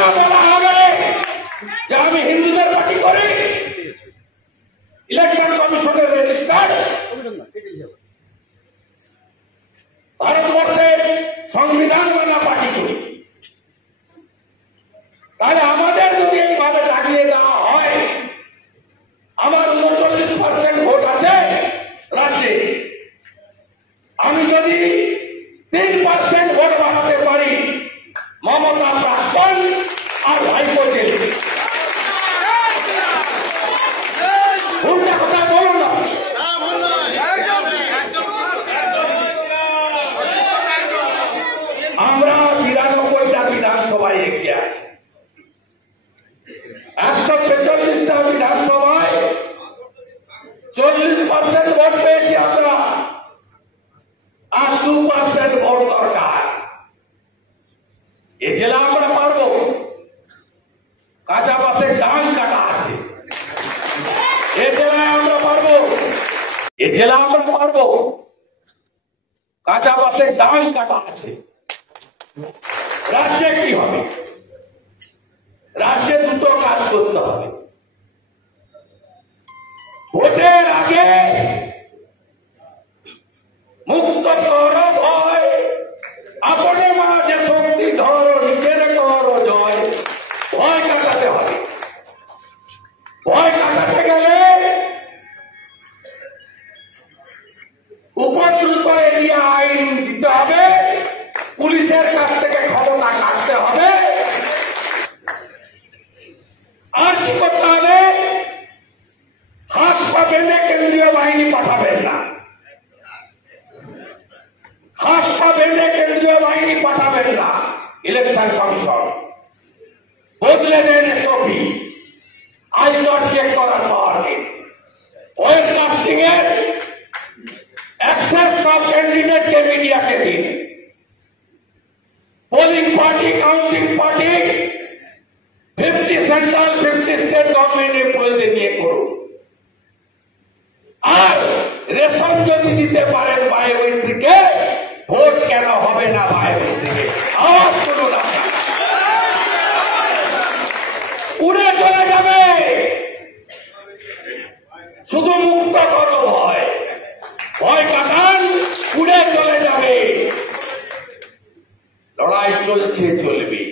না বলা হবে যে আমি হিন্দুদের পার্টি করি, ইলেকশন কমিশনের রেজিস্টার্ড ভারতবর্ষের সংবিধান মানা পার্টি করি, তাহলে আমাদের যদি এইভাবে দাঁড়িয়ে দেওয়া হয়, আমার 39% ভোট আছে রাজ্যে, আমি যদি 3% ভোট বাড়াতে পারি, মমতা প্রাক্তন আর ভাইপো জেলে। উল্টা কথা বলো না। আমরা 92টা বিধানসভায় এগিয়ে আছি, 146টা বিধানসভায় 40% ভোট পেয়েছি আমরা, আর 2% ভোট দরকার। এ জেলা আমরা পারবো, কাঁচা বাসের ডাল কাটা আছে, এ জেলায় আমরা পারবো, এ জেলা আমরা পারবো, কাঁচা বাসের ডাল কাটা আছে। রাজ্যে কি হবে? রাজ্যে দুটো কাজ করতে হবে। ভোটের আগে মুক্ত কর ভয়, আপনে মাঝে শক্তি ধরো, নিজের করো জয়। ভয় কাটাতে হবে। ভয় কাটাতে গেলে উপযুক্ত এরিয়া আইন দিতে হবে, পুলিশের কাছ থেকে ক্ষমতা কাটতে হবে। আর কি করতে হবে? হাত পা বেঁধে কেন্দ্রীয় বাহিনী পাঠাবেন না, হাত পা বেঁধে কেন্দ্রীয় বাহিনী পাঠাবেন না। ইলেকশন কমিশন বদলে দেন এসওপি, আইনট চেক করার পর ওয়েবকাস্টিং এর অ্যাক্সেস সব ক্যান্ডিডেটকে মিডিয়াকে দিন। Polling party, counting party 50 central 50 state government এমপ্লয়ীদের নিয়ে করুন। আর রেশন যদি দিতে পারেন বায়োমেট্রিকে, ভোট কেন হবে না বায়োমেট্রিকে? আওয়াজ করুন না, উড়ে চলে যাবে। শুধু মুক্ত করো ভয়, ভয় কাটান, উড়ে চলে যাবে। লড়াই চলছে, চলবে।